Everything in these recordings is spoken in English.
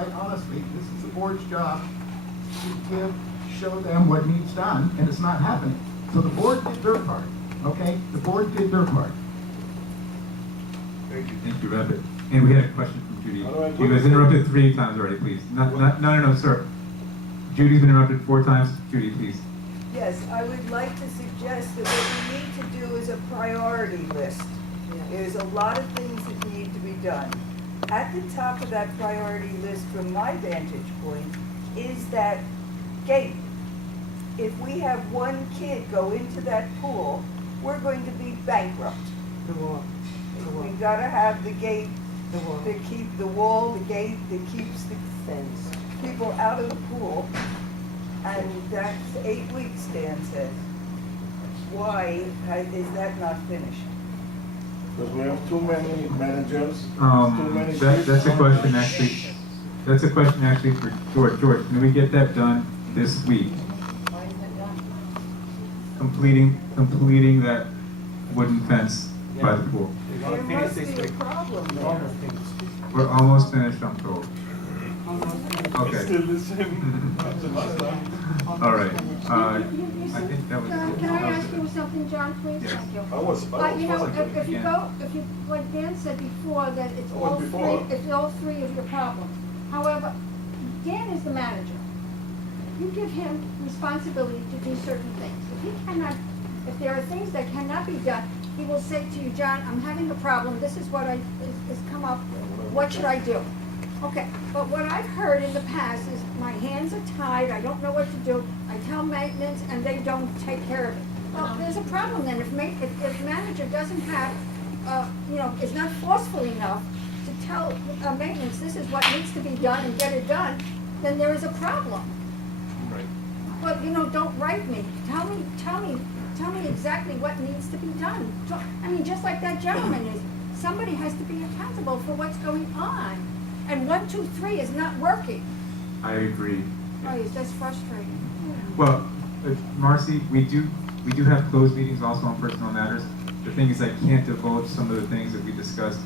quite honestly, this is the board's job to show them what needs done, and it's not happening. So the board did their part, okay? The board did their part. Thank you, Rabbit. And we had a question from Judy. How do I You guys vote? interrupted 3 times already, please. No, sir. Judy's been interrupted 4 times. Judy, please. Yes, I would like to suggest that what we need to do is a priority list. There's a lot of things that need to be done. At the top of that priority list, from my vantage point, is that gate. If we have one kid go into that pool, we're going to be bankrupt. The wall. We gotta have the gate The wall. to keep the wall, the gate that keeps the Fence. people out of the pool. And that's 8 weeks, Dan says. Why is that not finished? Because we have too many managers, too many kids. That's a on question the actually. street. That's a question actually for George. George, can we get that done this week? Why is that done? Completing that wooden fence by the pool. There must be a problem there. We're almost finished, I'm told. Okay. Still the same as the last time. All right. I think that was. Can I ask you something, John, please? Yes. Thank you. I was You know, positive. if you go, like Dan said before, that it's What all before? three, it's all three of your problems. However, Dan is the manager. You give him responsibility to do certain things. If he cannot, if there are things that cannot be done, he will say to you, John, I'm having a problem, this is what has come up, what should I do? Okay, but what I've heard in the past is my hands are tied, I don't know what to do, I tell maintenance and they don't take care of it. Well, there's a problem then, if manager doesn't have, is not forceful enough to tell maintenance, this is what needs to be done and get it done, then there is a problem. Right. But, don't write me, tell me exactly what needs to be done. I mean, just like that gentleman is, somebody has to be accountable for what's going on. And 1, 2, 3 is not working. I agree. Oh, it's just frustrating. Well, Marcy, we do have closed meetings also on personal matters. The thing is, I can't divulge some of the things that we discussed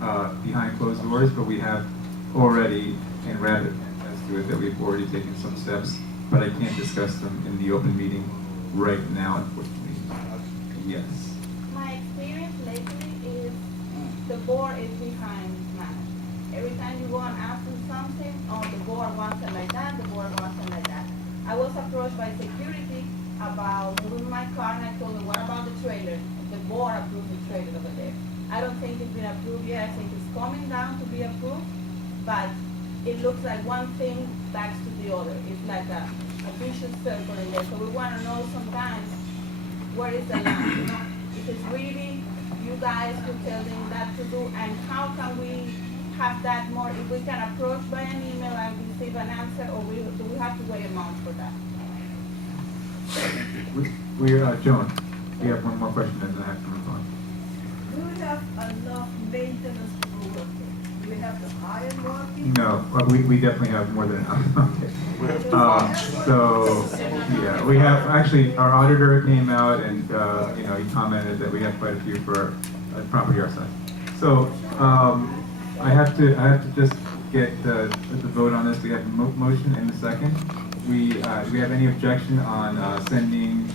behind closed doors, but we have already, and Rabbit has to it, that we've already taken some steps, but I can't discuss them in the open meeting right now, unfortunately. Yes. My experience lately is the board is behind management. Every time you go and ask them something, oh, the board wants it like that, the board wants it like that. I was approached by security about moving my car, and I told them, what about the trailer? The board approved the trailer over there. I don't think it's been approved yet. I think it's coming down to be approved, but it looks like one thing backs to the other. It's like a vicious circle in there. So we want to know sometimes where is the line, you know? If it's really you guys who tell them that to do, and how can we have that more, if we can approach by an email and receive an answer, or do we have to wait a month for that? Joan, we have one more question and then I have to move on. Do we have enough maintenance people working? Do we have to hire more people? No, well, we definitely have more than enough. Okay. We have to Yeah, we have, actually, our auditor came out and, he commented that we have quite a few for property our size. So, I have to just get the vote on this. We have a motion and a second. Do we have any objection on obtaining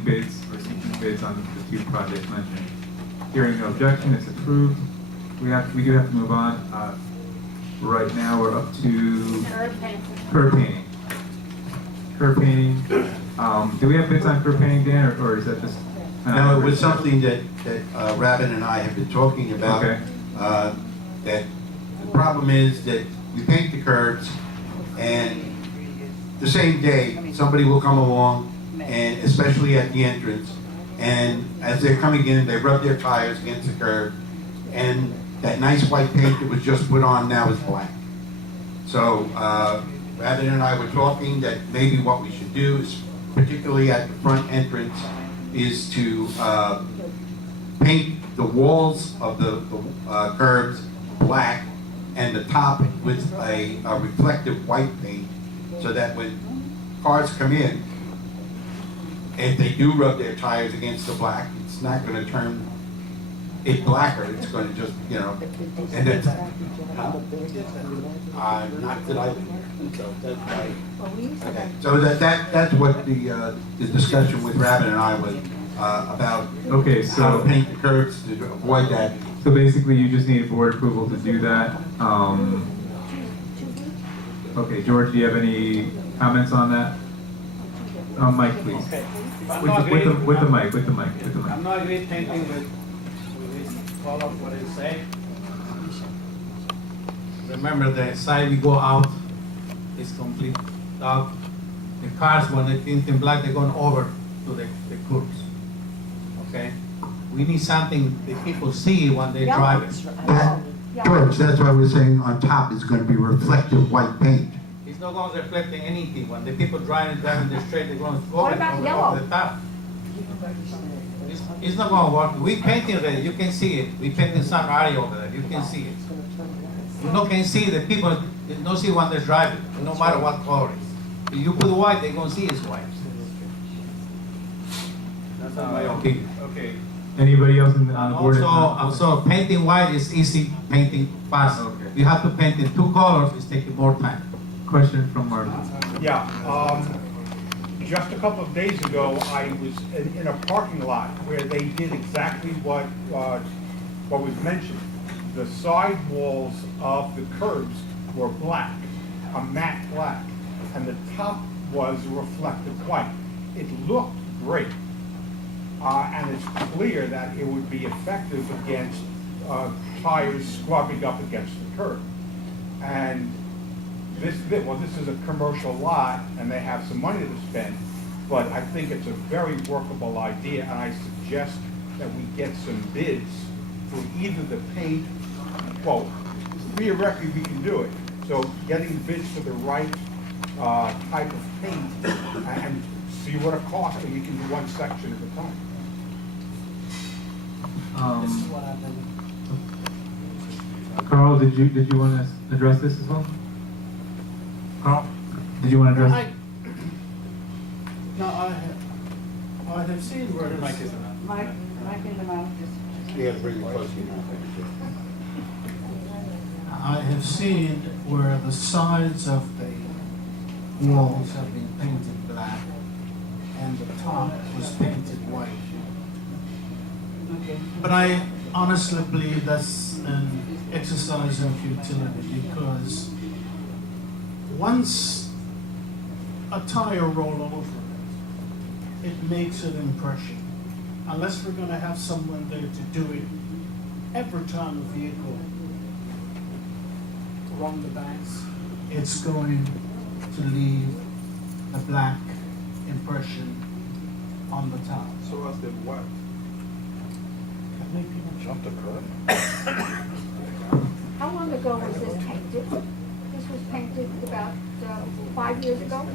bids or seeking bids on the 2 projects mentioned? Hearing no objection, it's approved. We do have to move on. Right now, we're up to curb painting. Curb painting. Do we have bids on curb painting, Dan, or is that just? No, it was something that Rabbit and I have been talking about. Okay. That the problem is that we paint the curbs, and the same day somebody will come along, and especially at the entrance, and as they're coming in, they rub their tires against the curb, and that nice white paint that was just put on now is black. So Rabbit and I were talking that maybe what we should do is, particularly at the front entrance, is to paint the walls of the curbs black and the top with a reflective white paint, so that when cars come in, if they do rub their tires against the black, it's not going to turn it blacker, it's gonna just, you know, and it's, not that I, so that's why. Okay, so that's what the discussion with Rabbit and I was, about Okay, how to so, paint the curbs to avoid that. so basically you just need board approval to do that. Okay, George, do you have any comments on that? Mike, please. Okay. I'm With not the agreeing- mic, with the mic. I'm not agreeing painting with all of what I say. Remember, the side we go out is complete dark. The cars, when they paint in black, they're going over to the curbs. Okay? We need something that people see when they drive it. That, George, that's why we're saying on top is gonna be reflective white paint. It's not going to reflect anything. When the people driving the street, they're going to throw What it about over yellow? the top. It's not going to work. We painting there, you can see it. We painting some area over there, you can see it. You know, can see the people, they don't see when they're driving, no matter what color it is. If you put white, they're going to see it's white. That's my opinion. Okay. Anybody else on the board? Also, painting white is easy, painting fast. Okay. You have to paint in two colors, it's taking more time. Question from Marvin. Yeah, just a couple of days ago, I was in a parking lot where they did exactly what was mentioned. The side walls of the curbs were black, a matte black, and the top was reflective white. It looked great, and it's clear that it would be effective against tires scrubbing up against the curb. And this is a commercial lot, and they have some money to spend, but I think it's a very workable idea, and I suggest that we get some bids for either the paint, well, theoretically, we can do it. So getting bids for the right type of paint, and see what it costs, and we can do one section at a time. Carl, did you want to address this as well? Carl, did you want to address? No, I have seen where Your mic this, isn't on. Mike in the mouth. Yeah, bring it closer. I have seen where the sides of the walls have been painted black and the top was painted white. Okay. But I honestly believe that's an exercise of futility, because once a tire roll over it makes an impression. Unless we're gonna have someone there to do it every time a vehicle along the banks, it's going to leave a black impression on the top. So as the what? Jump the curb? How long ago was this painted? This was painted about 5 years ago?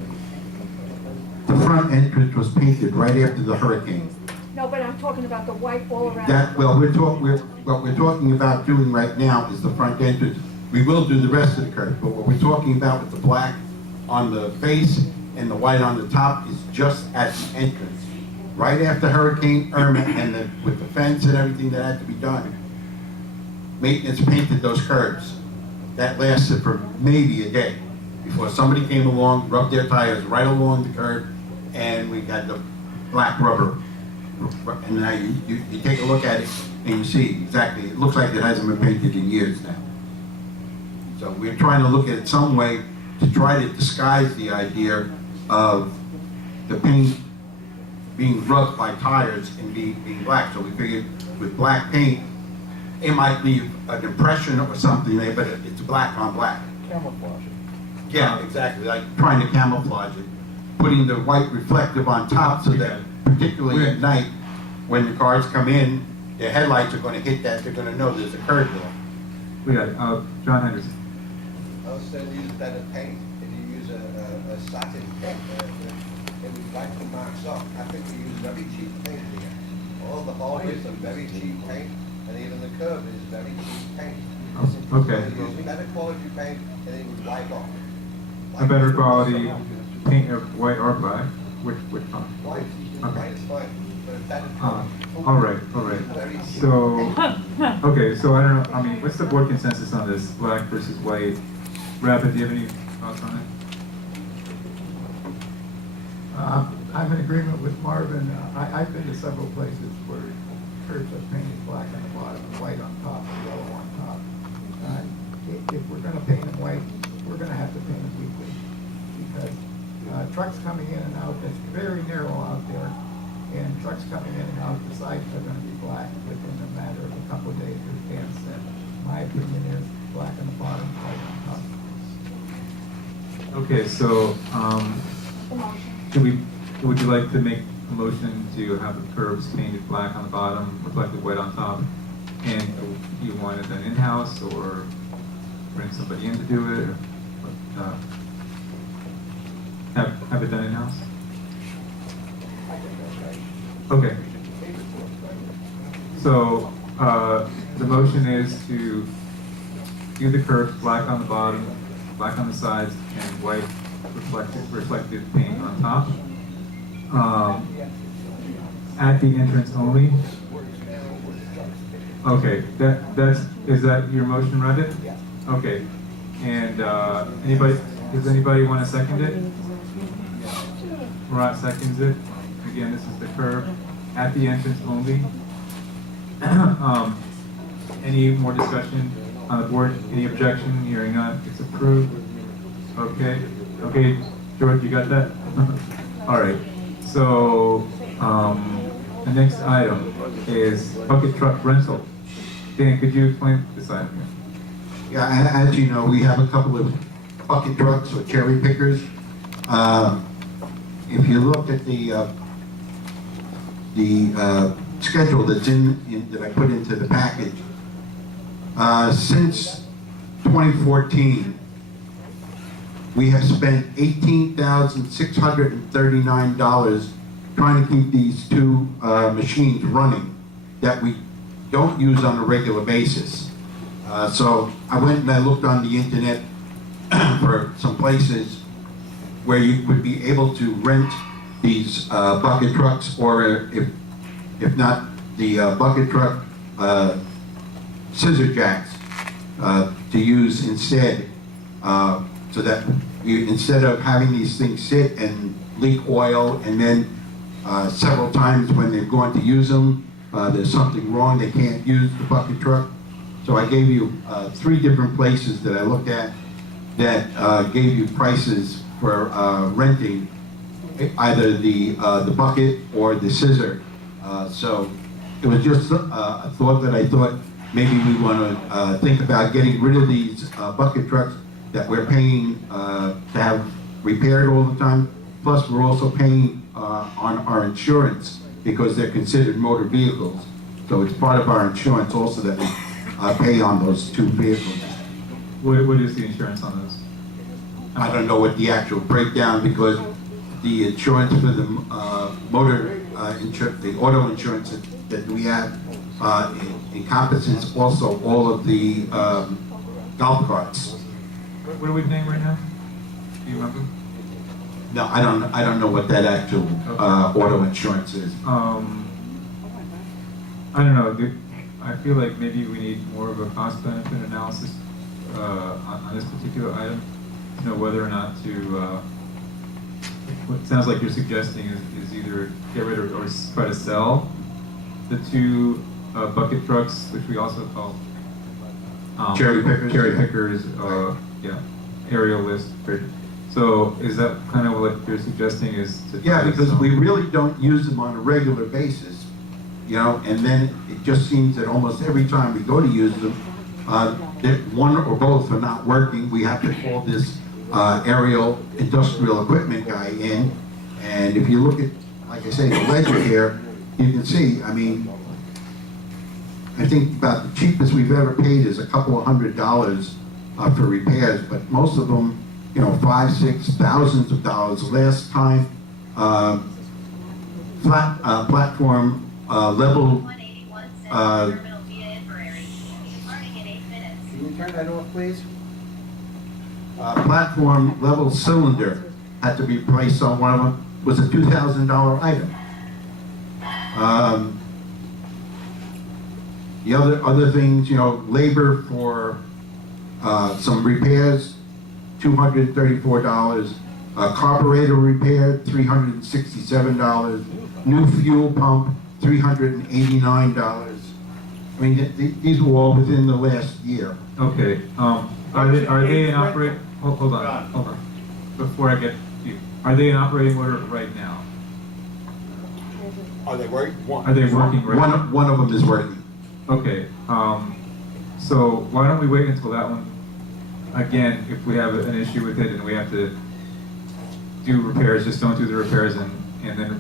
The front entrance was painted right after the hurricane. No, but I'm talking about the white all around. That, well, what we're talking about doing right now is the front entrance. We will do the rest of the curb, but what we're talking about with the black on the face and the white on the top is just at the entrance. Right after Hurricane Irma and with the fence and everything that had to be done, maintenance painted those curbs. That lasted for maybe a day before somebody came along, rubbed their tires right along the curb, and we got the black rubber. And now you take a look at it and you see exactly, it looks like it hasn't been painted in years now. So we're trying to look at it some way to try to disguise the idea of the paint being rubbed by tires and being black. So we figured with black paint, it might leave an impression or something there, but it's black on black. Camouflage. Yeah, exactly, like trying to camouflage it. Putting the white reflective on top so that particularly at night, when the cars come in, their headlights are gonna hit that, they're gonna know there's a curb there. We got it. John Henderson. Also use better paint. If you use a satin paint, it would wipe the marks off. I think we use very cheap paint here. All the hallways are very cheap paint, and even the curb is very cheap paint. Okay. So use better quality paint, and it would wipe off. A better quality paint of white or black? Which one? White. Okay. White is fine. But if That is All right. So, okay, so I don't know, I mean, what's the board consensus on this, black versus white? Rapid, do you have any thoughts on it? I'm in agreement with Marvin. I've been to several places where curbs are painted black on the bottom, and white on top, and yellow on top. If we're gonna paint them white, we're gonna have to paint them weekly, because trucks coming in and out, it's very narrow out there, and trucks coming in and out, the sides are gonna be black within a matter of a couple of days, as Dan said. My opinion is black on the bottom, white on top. Okay, so, would you like to make a motion to have the curbs painted black on the bottom, reflective white on top? And you want it done in-house, or bring somebody in to do it, or, have it done in-house? Okay. So, the motion is to do the curbs black on the bottom, black on the sides, and white reflective paint on top. At the entrance only? Okay, is that your motion, Rabbit? Okay, and, does anybody want to second it? Murat seconds it. Again, this is the curb at the entrance only. Any more discussion on the board? Any objection? Hearing none, it's approved. Okay, George, you got that? All right, so, the next item is bucket truck rental. Dan, could you explain this item? Yeah, as you know, we have a couple of bucket trucks or cherry pickers. If you look at the schedule that's that I put into the package, since 2014, we have spent $18,639 trying to keep these two machines running that we don't use on a regular basis. So I went and I looked on the internet for some places where you would be able to rent these bucket trucks, or if not the bucket truck, scissor jacks to use instead, so that instead of having these things sit and leak oil, and then several times when they're going to use them, there's something wrong, they can't use the bucket truck. So I gave you 3 different places that I looked at that gave you prices for renting either the bucket or the scissor. So it was just a thought that I thought maybe we want to think about getting rid of these bucket trucks that we're paying to have repaired all the time. Plus, we're also paying on our insurance because they're considered motor vehicles. So it's part of our insurance also that we pay on those 2 vehicles. What is the insurance on those? I don't know what the actual breakdown, because the insurance for the the auto insurance that we have encompasses also all of the golf carts. What are we paying right now? Do you remember? No, I don't know what that actual auto insurance is. I don't know. I feel like maybe we need more of a cost-benefit analysis on this particular item to know whether or not to. What it sounds like you're suggesting is either get rid of or try to sell the 2 bucket trucks, which we also call Cherry pickers. Cherry pickers, aerial list. So is that kind of what you're suggesting is to? Yeah, because we really don't use them on a regular basis, and then it just seems that almost every time we go to use them, that one or both are not working. We have to call this aerial industrial equipment guy in, and if you look at, like I say, the ledger here, you can see, I mean, I think about the cheapest we've ever paid is a couple of $100 for repairs, but most of them, $5,000, $6,000s of dollars. Last time, platform level. Can you turn that off, please? Platform level cylinder had to be placed on one of them. Was a $2,000 item. The other things, labor for some repairs, $234. Carburetor repair, $367. New fuel pump, $389. I mean, these were all within the last year. Okay, are they in operate, hold on. Before I get to you, are they in operating order right now? Are they working? Are they working right now? One of them is working. Okay, so why don't we wait until that one, again, if we have an issue with it and we have to do repairs, just don't do the repairs and then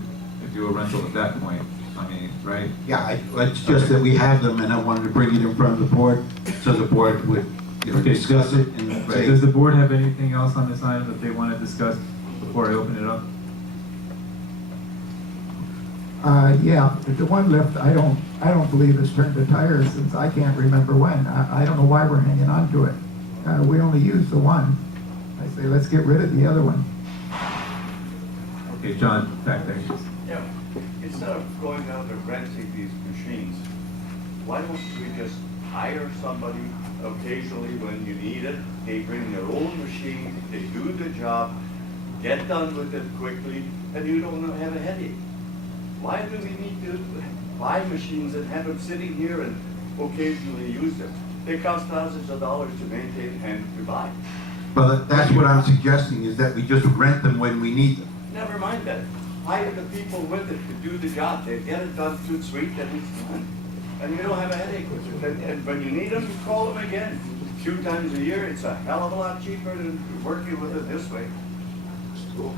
do a rental at that point, I mean, right? Yeah, it's just that we have them, and I wanted to bring it in front of the board, so the board would, Okay. discuss it and Right. say. Does the board have anything else on this item that they want to discuss before I open it up? Yeah, the one lift, I don't believe has turned a tire since I can't remember when. I don't know why we're hanging on to it. We only use the one. I say, let's get rid of the other one. Okay, John, back there. Yeah, instead of going out and renting these machines, why don't we just hire somebody occasionally when you need it? They bring their own machine, they do the job, get done with it quickly, and you don't have a headache. Why do we need to buy machines and have them sitting here and occasionally use them? They cost thousands of dollars to maintain and to buy. But that's what I'm suggesting, is that we just rent them when we need them. Never mind that. Hire the people with it to do the job. They get it done too sweet and it's done. And you don't have a headache with it. And when you need them, you call them again. 2 times a year, it's a hell of a lot cheaper than working with it this way.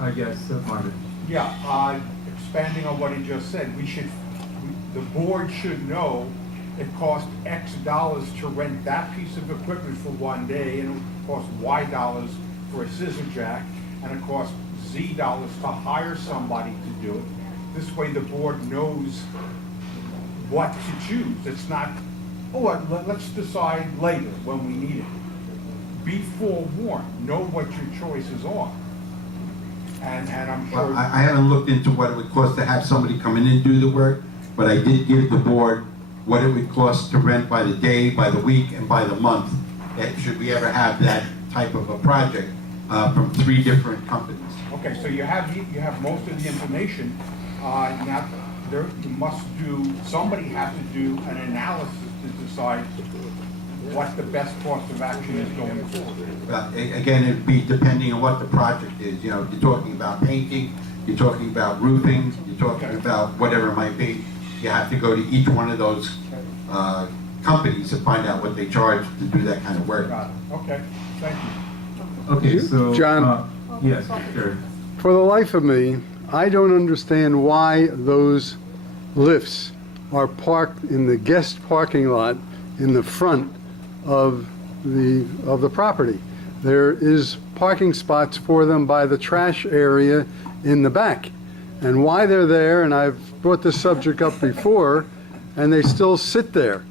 I guess, Marvin. Yeah, expanding on what he just said, the board should know it costs X dollars to rent that piece of equipment for one day, and it costs Y dollars for a scissor jack, and it costs Z dollars to hire somebody to do it. This way the board knows what to choose. It's not, let's decide later when we need it. Be forewarned, know what your choices are. And I'm Well, sure. I haven't looked into what it would cost to have somebody come in and do the work, but I did give the board what it would cost to rent by the day, by the week, and by the month. That should we ever have that type of a project from 3 different companies. Okay, so you have most of the information. Now, somebody has to do an analysis to decide what the best course of action is going forward. Again, it'd be depending on what the project is. You're talking about painting, you're talking about roofing, you're talking about whatever it might be. You have to go to each one of those companies to find out what they charge to do that kind of work. Got it. Okay, thank you. Okay, so. John? Yes, sure. For the life of me, I don't understand why those lifts are parked in the guest parking lot in the front of the property. There is parking spots for them by the trash area in the back. And why they're there, and I've brought this subject up before, and they still sit there.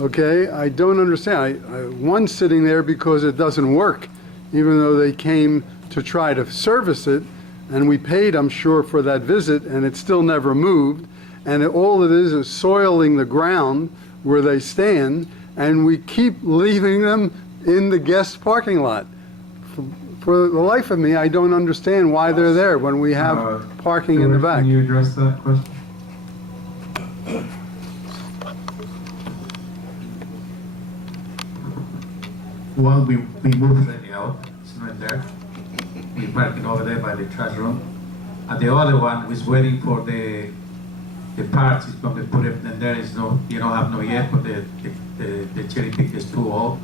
Okay, I don't understand. One's sitting there because it doesn't work, even though they came to try to service it, and we paid, I'm sure, for that visit, and it still never moved. And all it is soiling the ground where they stand, and we keep leaving them in the guest parking lot. For the life of me, I don't understand why they're there when we have parking in the back. Can you address that question? One, we moved it out, it's right there. We parked it over there by the trash room. And the other one was waiting for the parts, it's going to put it, and there is no, you don't have no yet, but the cherry pick is too old.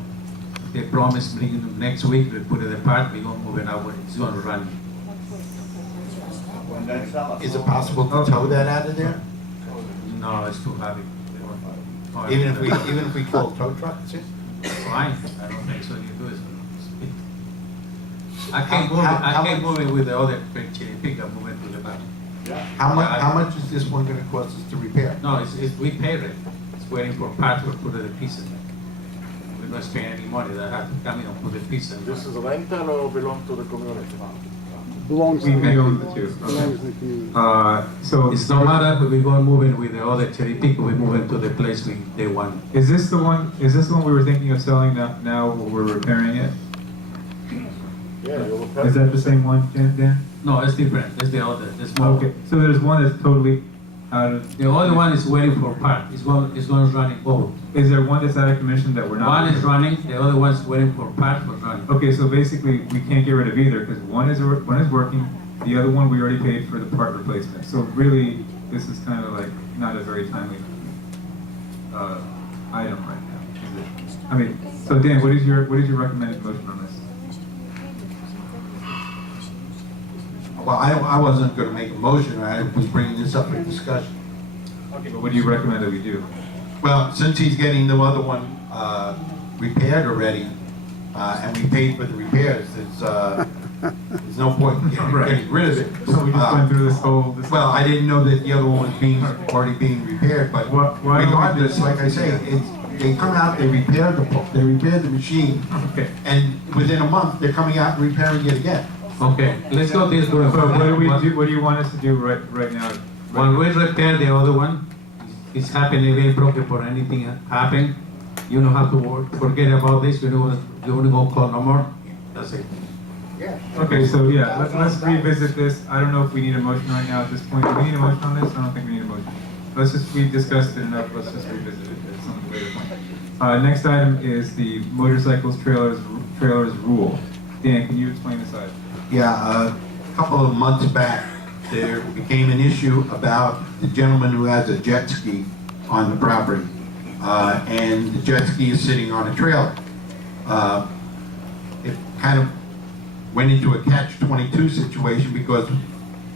They promised bringing them next week, we put it apart, we're gonna move it out when it's gonna run. Is it possible to tow that out of there? No, it's too heavy. Even if we call tow trucks in? Fine, I don't think so, you do it. I can't move it with the other cherry pick, I move it to the back. How much is this one gonna cost us to repair? No, we paid it. It's waiting for parts to put the pieces. We're not spending any money. They have to come in and put the pieces. This is rental or belong to the community? belongs to We the own the two. belongs Okay. to the community. So It's no matter if we go moving with the other cherry pick, we move into the place they want. is this the one? Is this the one we were thinking of selling now we're repairing it? Yeah, you'll Is that the same one, Dan? No, it's different. It's the other, the small. Okay, so there's one that's totally out of. The other one is waiting for part. It's going running both. Is there one that's out of commission that we're not? One is running, the other one's waiting for part for running. Okay, so basically we can't get rid of either because one is working, the other one we already paid for the part replacement. So really, this is kind of like not a very timely item right now, is it? I mean, so Dan, what is your recommended motion on this? Well, I wasn't gonna make a motion, I was bringing this up for discussion. Okay, but what do you recommend that we do? Well, since he's getting the other one repaired already, and we paid for the repairs, there's no point in getting rid of it. So we just went through this whole. Well, I didn't know that the other one was already being repaired, but Why don't we regardless, do- like I say, they come out, they repair the machine, Okay. and within a month, they're coming out and repairing it again. Okay, let's go this way. So what do we do? What do you want us to do right now? When we repair the other one, it's happening again, broken for anything happen, you don't have to forget about this, you don't go call no more, that's it. Okay, so yeah, let's revisit this. I don't know if we need a motion right now at this point. Do we need a motion on this? I don't think we need a motion. We discussed it enough, let's just revisit it at some later point. Next item is the motorcycles trailers rule. Dan, can you explain this item? Yeah, a couple of months back, there became an issue about the gentleman who has a jet ski on the property. And the jet ski is sitting on a trailer. It kind of went into a catch-22 situation because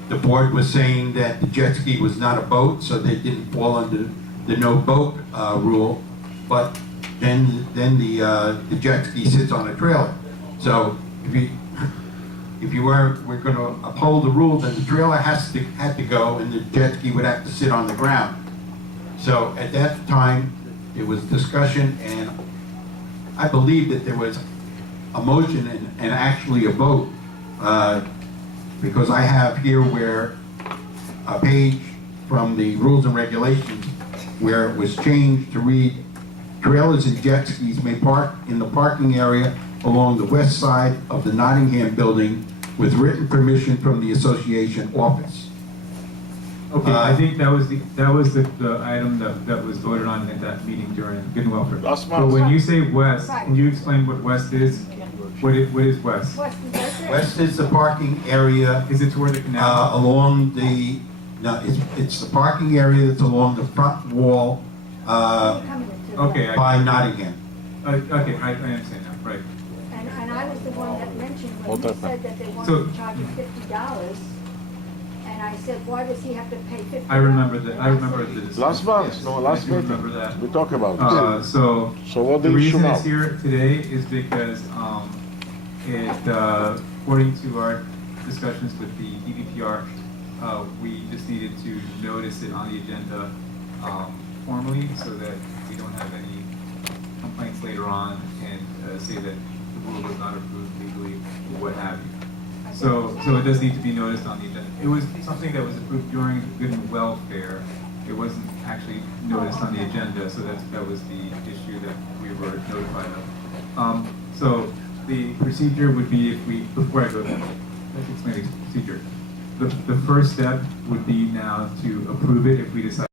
the board was saying that the jet ski was not a boat, so they didn't fall under the no boat rule. But then the jet ski sits on a trailer. So if you were going to uphold the rule, then the trailer had to go and the jet ski would have to sit on the ground. So at that time, there was discussion, and I believe that there was a motion and actually a vote, because I have here where a page from the rules and regulations where it was changed to read, trailers and jet skis may park in the parking area along the west side of the Nottingham building with written permission from the association office. Okay, I think that was the item that was voted on at that meeting during Good and Welfare. Last So month. when you say west, can you explain what west is? What is west? West is the parking area Is it toward the canal? along the, no, it's the parking area that's along the front wall Okay, by Nottingham. okay, I understand now, right. And I was the one that mentioned when he said that they So- wanted to charge him $50, and I said, why does he have to pay $50? I remember that. I remember the discussion. Last month, Yes, no, last I do meeting. remember that. We talk about So So what the the issue reason now? it's here today is because according to our discussions with the DVPR, we just needed to notice it on the agenda formally so that we don't have any complaints later on and say that the rule was not approved legally or what have you. So it does need to be noticed on the agenda. It was something that was approved during Good and Welfare. It wasn't actually noticed on the agenda, so that was the issue that we were notified of. So the procedure would be if we, before I go there, let's explain the procedure. The first step would be now to approve it if we decide